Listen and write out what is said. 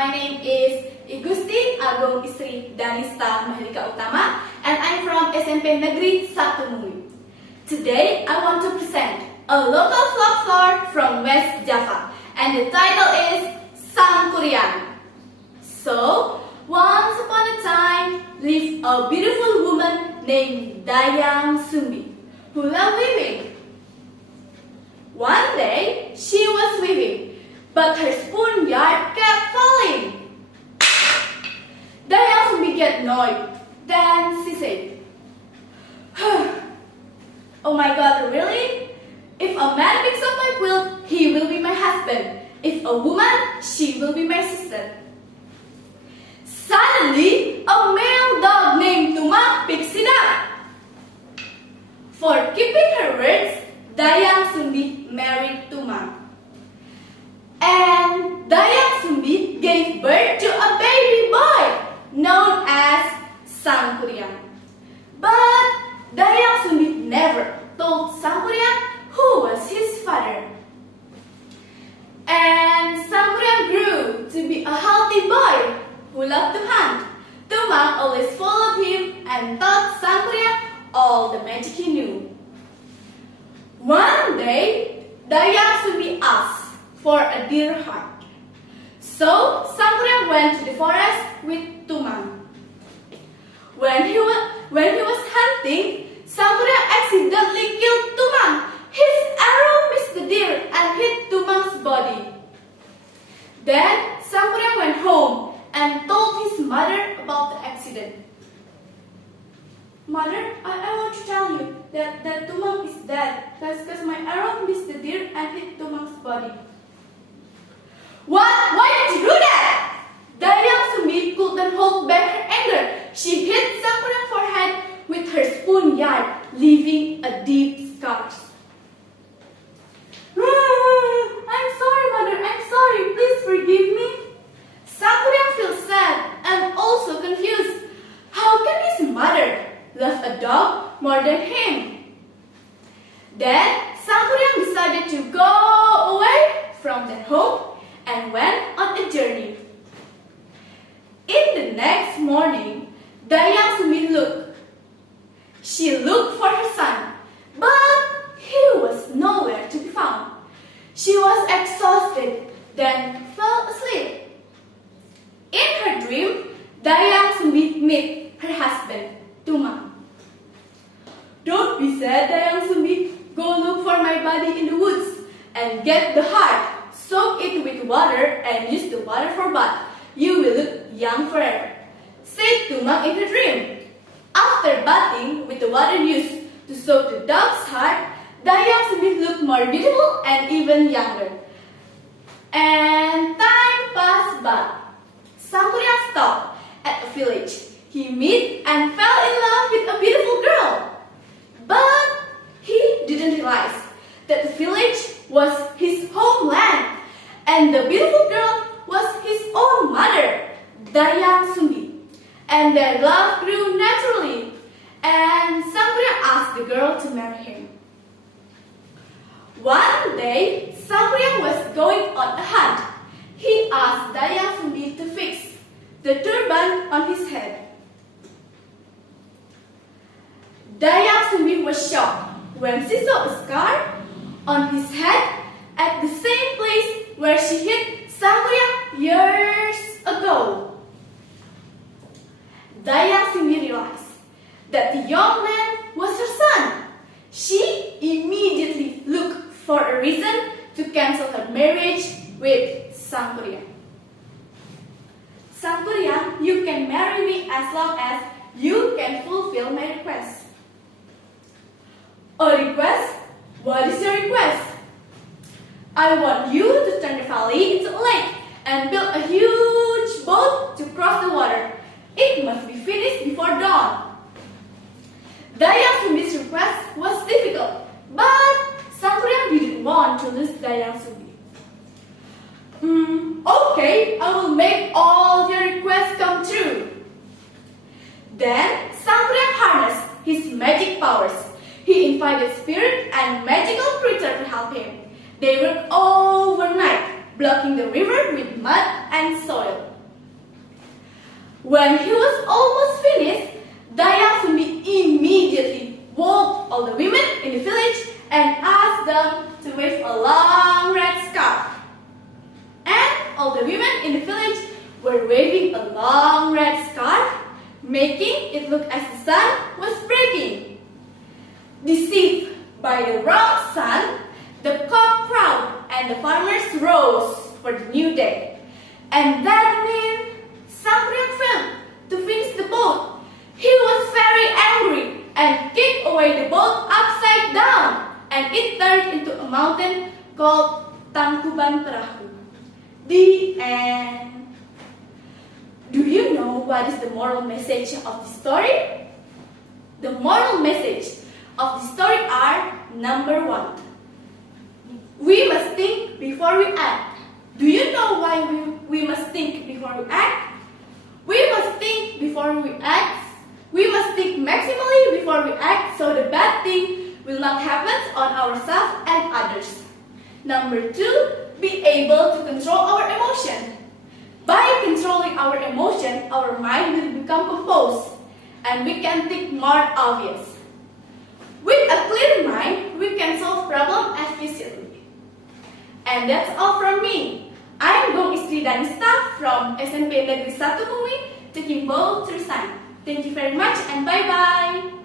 My name is Gusti, Agung, Istri, Dhanista, and I'm from SMPN Negeri 1 Mui. Today, I want to present a local folklore from West Java, and the title is Sangkuriang. So, once upon a time, lived a beautiful woman named Dayang Sumbi, who loved weaving. One day, she was weaving, but her spoon yard kept falling. Dayang Sumbi got annoyed. Then she said, "Oh my God, really? If a man picks up my quilt, he will be my husband. If a woman, she will be my sister." Suddenly, a male dog named Tuma picks it up. For keeping her words, Dayang Sumbi married Tuma. And Dayang Sumbi gave birth to a baby boy known as Sangkuriang. But Dayang Sumbi never told Sangkuriang who was his father. And Sangkuriang grew to be a healthy boy who loved to hunt. Tuma always followed him and taught Sangkuriang all the magic he knew. One day, Dayang Sumbi asked for a deer heart. So Sangkuriang went to the forest with Tuma. When he was hunting, Sangkuriang accidentally killed Tuma. His arrow missed the deer and hit Tuma's body. Then Sangkuriang went home and told his mother about the accident. "Mother, I want to tell you that Tuma is dead because my arrow missed the deer and hit Tuma's body." "What? Why did you do that?" Dayang Sumbi couldn't hold back her anger. She hit Sangkuriang's forehead with her spoon yard, leaving a deep scar. "I'm sorry, Mother. I'm sorry. Please forgive me." Sangkuriang feels sad and also confused. How can his mother love a dog more than him? Then Sangkuriang decided to go away from their home and went on a journey. In the next morning, Dayang Sumbi looked. She looked for her son, but he was nowhere to be found. She was exhausted, then fell asleep. In her dream, Dayang Sumbi met her husband, Tuma. "Don't be sad, Dayang Sumbi. Go look for my body in the woods and get the heart. Soak it with water and use the water for bath. You will look young forever," said Tuma in her dream. After bathing with the water used to soak the dog's heart, Dayang Sumbi looked more beautiful and even younger. And time passed by. Sangkuriang stopped at a village. He met and fell in love with a beautiful girl. But he didn't realize that the village was his homeland and the beautiful girl was his own mother, Dayang Sumbi. And their love grew naturally, and Sangkuriang asked the girl to marry him. One day, Sangkuriang was going on a hunt. He asked Dayang Sumbi to fix the turban on his head. Dayang Sumbi was shocked when she saw a scar on his head at the same place where she hit Sangkuriang years ago. Dayang Sumbi realized that the young man was her son. She immediately looked for a reason to cancel her marriage with Sangkuriang. "Sangkuriang, you can marry me as long as you can fulfill my request." "A request? What is your request?" "I want you to turn the valley into a lake and build a huge boat to cross the water. It must be finished before dawn." Dayang Sumbi's request was difficult, but Sangkuriang didn't want to lose Dayang Sumbi. Okay, I will make all your requests come true." Then Sangkuriang harnessed his magic powers. He invited spirit and magical creature to help him. They worked overnight, blocking the river with mud and soil. When he was almost finished, Dayang Sumbi immediately woke all the women in the village and asked them to wave a long red scarf. And all the women in the village were waving a long red scarf, making it look as the sun was breaking. Deceived by the wrong sun, the cock crowed and the farmers rose for the new day. And that meant Sangreon failed to finish the boat. He was very angry and kicked away the boat upside down, and it turned into a mountain called Tangkuban Perahu. The end. Do you know what is the moral message of the story? The moral message of the story are: number 1, we must think before we act. Do you know why we must think before we act? We must think before we act. We must think maximally before we act so the bad thing will not happen on ourselves and others. Number 2, be able to control our emotion. By controlling our emotion, our mind will become composed and we can think more obvious. With a clear mind, we can solve problems efficiently. And that's all from me. I'm Istri Dhanista from SMPN Negeri 1 Mui, taking bold to resign. Thank you very much and bye-bye.